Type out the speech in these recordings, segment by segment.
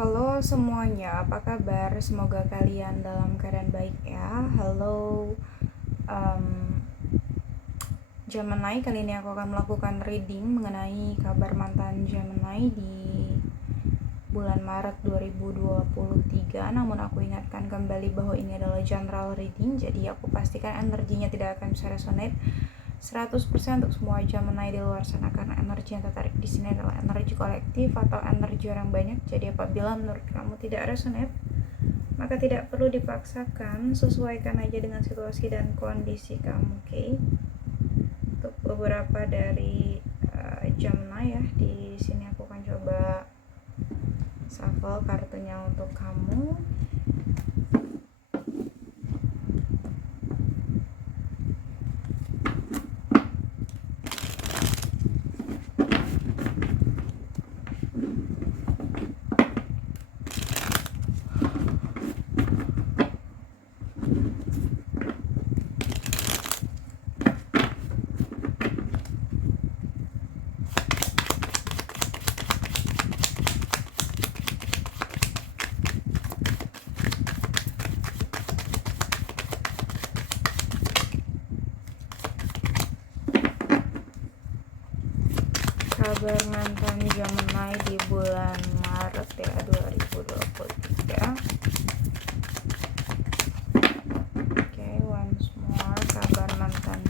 Halo semuanya, apa kabar? Semoga kalian dalam keadaan baik ya. Halo, um, Gemini, kali ini aku akan melakukan reading mengenai kabar mantan Gemini di bulan Maret 2023. Namun aku ingatkan kembali bahwa ini adalah general reading, jadi aku pastikan energinya tidak akan bisa resonate 100% untuk semua Gemini di luar sana, karena energi yang tertarik di sini adalah energi kolektif atau energi orang banyak. Jadi apabila menurut kamu tidak resonate, maka tidak perlu dipaksakan, sesuaikan aja dengan situasi dan kondisi kamu, oke? Untuk beberapa dari Gemini ya, di sini aku akan coba shuffle kartunya untuk kamu. Kabar mantan Gemini di bulan Maret ya 2023. Oke, once more kabar mantan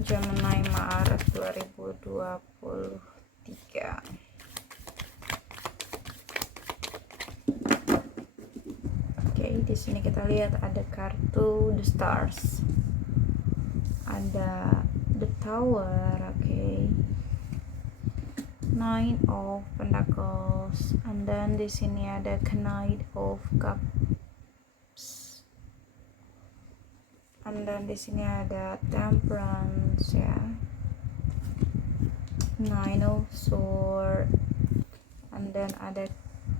Gemini Maret 2023. Oke, di sini kita lihat ada kartu The Stars, ada The Tower, oke. Nine of Pentacles, and then di sini ada Knight of Cups, and then di sini ada Temperance ya, Nine of Swords, and then ada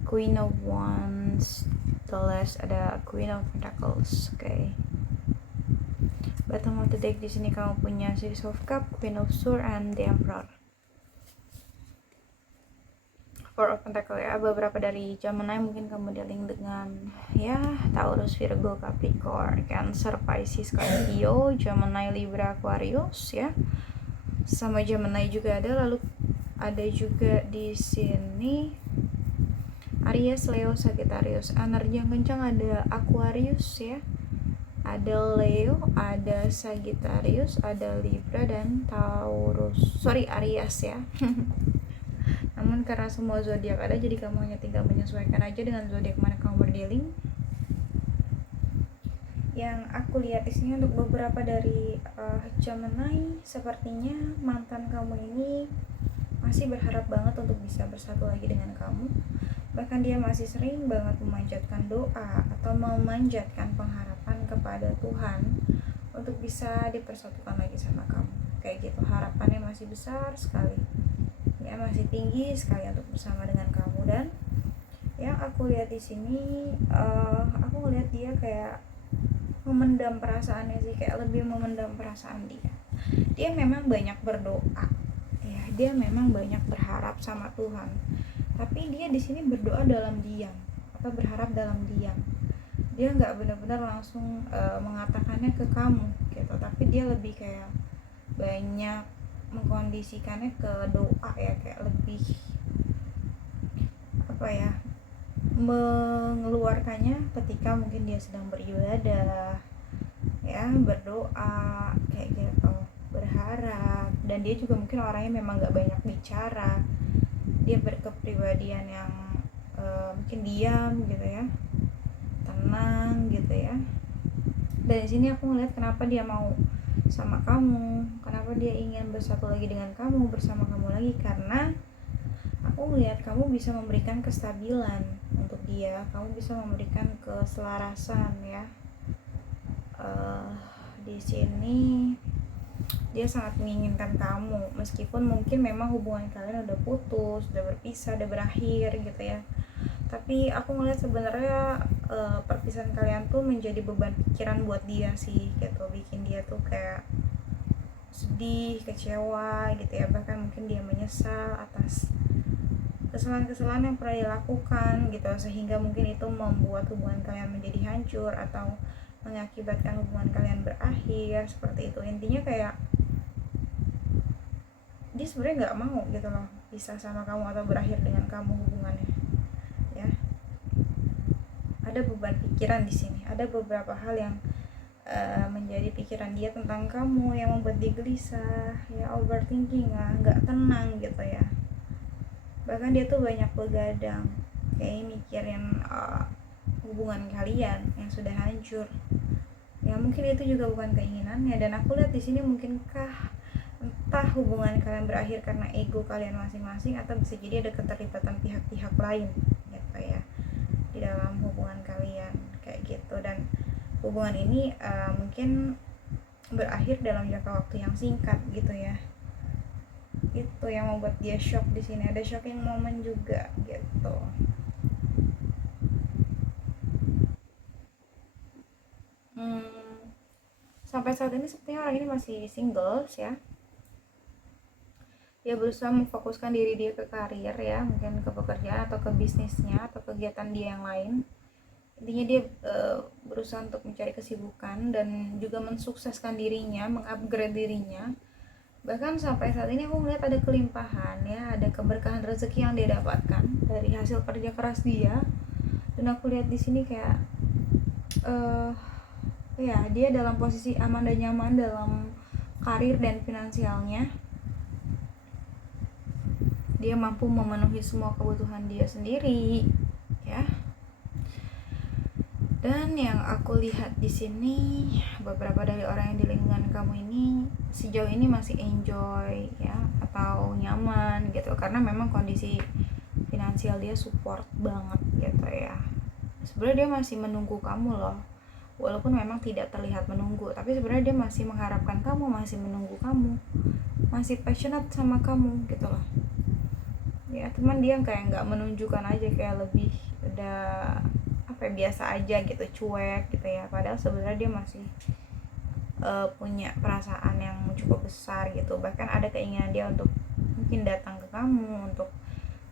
Queen of Wands, the last ada Queen of Pentacles, oke. Bottom of the deck di sini kamu punya Six of Cups, Queen of Swords, and the Emperor. Four of Pentacles ya, beberapa dari Gemini mungkin kamu dealing dengan ya Taurus, Virgo, Capricorn, Cancer, Pisces, Scorpio, Gemini, Libra, Aquarius ya. Sama Gemini juga ada, lalu ada juga di sini Aries, Leo, Sagittarius. Energi yang kencang ada Aquarius ya, ada Leo, ada Sagittarius, ada Libra dan Taurus. Aries ya. Namun karena semua zodiak ada, jadi kamu hanya tinggal menyesuaikan aja dengan zodiak mana kamu berdealing. Yang aku lihat di sini untuk beberapa dari Gemini, sepertinya mantan kamu ini masih berharap banget untuk bisa bersatu lagi dengan kamu. Bahkan dia masih sering banget memanjatkan doa atau memanjatkan pengharapan kepada Tuhan untuk bisa dipersatukan lagi sama kamu. Kayak gitu, harapannya masih besar sekali ya, masih tinggi sekali untuk bersama dengan kamu. Dan yang aku lihat di sini, aku ngeliat dia kayak memendam perasaannya sih, kayak lebih memendam perasaan dia. Dia memang banyak berdoa ya, dia memang banyak berharap sama Tuhan, tapi dia di sini berdoa dalam diam atau berharap dalam diam. Dia nggak benar-benar langsung mengatakannya ke kamu gitu, tapi dia lebih kayak banyak mengkondisikannya ke doa ya, kayak lebih apa ya, mengeluarkannya ketika mungkin dia sedang beribadah ya, berdoa kayak gitu, berharap. Dan dia juga mungkin orangnya memang gak banyak bicara, dia berkepribadian yang mungkin diam gitu ya, tenang gitu ya. Dan di sini aku ngeliat kenapa dia mau sama kamu, kenapa dia ingin bersatu lagi dengan kamu, bersama kamu lagi, karena aku ngeliat kamu bisa memberikan kestabilan untuk dia, kamu bisa memberikan keselarasan ya. Di sini dia sangat menginginkan kamu, meskipun mungkin memang hubungan kalian udah putus, udah berpisah, udah berakhir gitu ya. Tapi aku ngeliat sebenarnya perpisahan kalian tuh menjadi beban pikiran buat dia sih gitu, bikin dia tuh kayak sedih, kecewa gitu ya, bahkan mungkin dia menyesal atas kesalahan-kesalahan yang pernah dilakukan gitu, sehingga mungkin itu membuat hubungan kalian menjadi hancur atau mengakibatkan hubungan kalian berakhir seperti itu. Intinya kayak dia sebenarnya nggak mau gitu loh pisah sama kamu atau berakhir dengan kamu hubungannya, ya. Ada beban pikiran di sini, ada beberapa hal yang menjadi pikiran dia tentang kamu yang membuat dia gelisah, ya, overthinking lah, nggak tenang gitu ya. Bahkan dia tuh banyak begadang, kayak mikirin hubungan kalian yang sudah hancur. Ya mungkin itu juga bukan keinginannya, dan aku lihat di sini mungkinkah entah hubungan kalian berakhir karena ego kalian masing-masing, atau bisa jadi ada keterlibatan pihak-pihak lain gitu ya di dalam hubungan kalian kayak gitu. Dan hubungan ini mungkin berakhir dalam jangka waktu yang singkat gitu ya. Itu yang membuat dia shock di sini, ada shocking moment juga gitu. Sampai saat ini sepertinya orang ini masih singles ya. Dia berusaha memfokuskan diri dia ke karir ya, mungkin ke pekerjaan atau ke bisnisnya atau kegiatan dia yang lain. Intinya dia berusaha untuk mencari kesibukan dan juga mensukseskan dirinya, mengupgrade dirinya. Bahkan sampai saat ini aku melihat ada kelimpahan ya, ada keberkahan rezeki yang dia dapatkan dari hasil kerja keras dia. Dan aku lihat di sini kayak ya dia dalam posisi aman dan nyaman dalam karir dan finansialnya. Dia mampu memenuhi semua kebutuhan dia sendiri ya. Dan yang aku lihat di sini, beberapa dari orang yang di lingkungan kamu ini sejauh ini masih enjoy ya, atau nyaman gitu, karena memang kondisi finansial dia support banget gitu ya. Sebenarnya dia masih menunggu kamu loh, walaupun memang tidak terlihat menunggu, tapi sebenarnya dia masih mengharapkan kamu, masih menunggu kamu, masih passionate sama kamu gitu loh ya. Teman dia kayak nggak menunjukkan aja, kayak lebih udah biasa aja gitu, cuek gitu ya, padahal sebenarnya dia masih punya perasaan yang cukup besar gitu. Bahkan ada keinginan dia untuk mungkin datang ke kamu untuk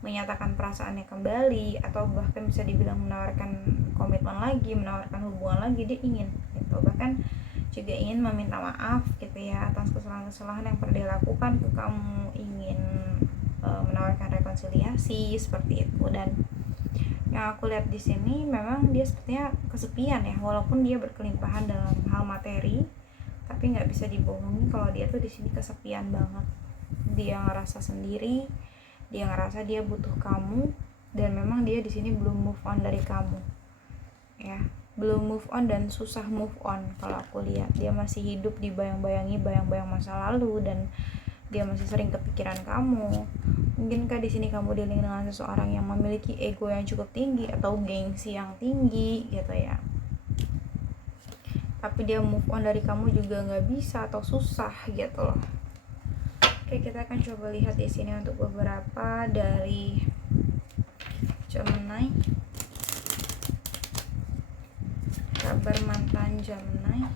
menyatakan perasaannya kembali, atau bahkan bisa dibilang menawarkan komitmen lagi, menawarkan hubungan lagi. Dia ingin gitu, bahkan juga ingin meminta maaf gitu ya atas kesalahan-kesalahan yang pernah dilakukan ke kamu, ingin menawarkan rekonsiliasi seperti itu. Dan yang aku lihat di sini memang dia sepertinya kesepian ya, walaupun dia berkelimpahan dalam hal materi, tapi nggak bisa dibohongi kalau dia tuh di sini kesepian banget. Dia ngerasa sendiri, dia ngerasa dia butuh kamu, dan memang dia di sini belum move on dari kamu ya, belum move on dan susah move on. Kalau aku lihat dia masih hidup di bayang-bayang masa lalu, dan dia masih sering kepikiran kamu. Mungkinkah di sini kamu dealing dengan seseorang yang memiliki ego yang cukup tinggi atau gengsi yang tinggi gitu ya, tapi dia move on dari kamu juga nggak bisa atau susah gitu loh. Oke, kita akan coba lihat di sini untuk beberapa dari Gemini, kabar mantan Gemini.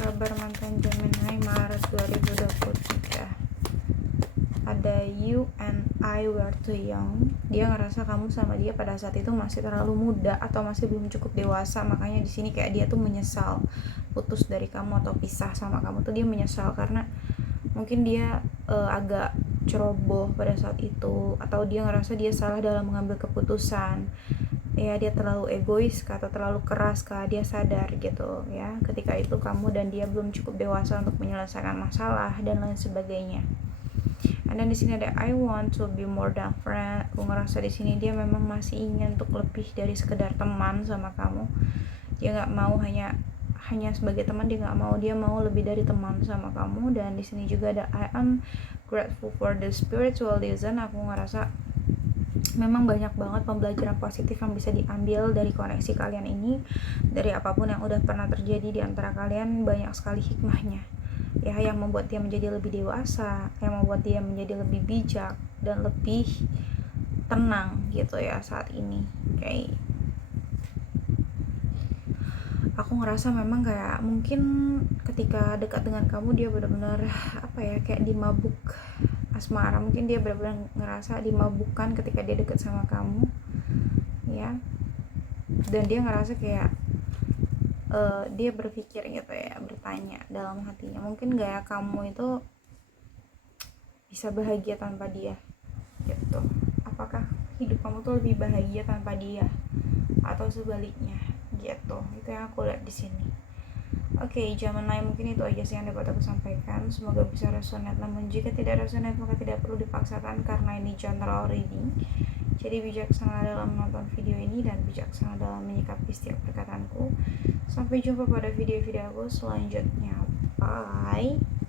Kabar mantan Gemini Maret 2023. Ada you and I were too young. Dia ngerasa kamu sama dia pada saat itu masih terlalu muda atau masih belum cukup dewasa, makanya di sini kayak dia tuh menyesal putus dari kamu atau pisah sama kamu tuh. Dia menyesal karena mungkin dia agak ceroboh pada saat itu, atau dia ngerasa dia salah dalam mengambil keputusan ya. Dia terlalu egois atau terlalu keras, dia sadar gitu ya, ketika itu kamu dan dia belum cukup dewasa untuk menyelesaikan masalah dan lain sebagainya. Dan di sini ada I want to be more than friend. Aku ngerasa di sini dia memang masih ingin untuk lebih dari sekedar teman sama kamu. Dia nggak mau hanya sebagai teman, dia nggak mau, dia mau lebih dari teman sama kamu. Dan di sini juga ada I am grateful for the spiritual reason. Aku ngerasa memang banyak banget pembelajaran positif yang bisa diambil dari koneksi kalian ini. Dari apapun yang udah pernah terjadi di antara kalian, banyak sekali hikmahnya ya, yang membuat dia menjadi lebih dewasa, yang membuat dia menjadi lebih bijak dan lebih tenang gitu ya saat ini. Kayak aku ngerasa memang kayak mungkin ketika dekat dengan kamu dia benar-benar apa ya, kayak dimabuk asmara. Mungkin dia benar-benar ngerasa dimabukkan ketika dia dekat sama kamu ya, dan dia ngerasa kayak dia berpikir gitu ya, bertanya dalam hatinya, mungkin gak ya kamu itu bisa bahagia tanpa dia gitu. Apakah hidup kamu tuh lebih bahagia tanpa dia atau sebaliknya gitu. Itu yang aku lihat di sini. Oke, Gemini, mungkin itu aja sih yang dapat aku sampaikan. Semoga bisa resonate. Namun jika tidak resonate maka tidak perlu dipaksakan karena ini general reading. Jadi bijaksana dalam menonton video ini dan bijaksana dalam menyikapi setiap perkataanku. Sampai jumpa pada video-video aku selanjutnya. Bye.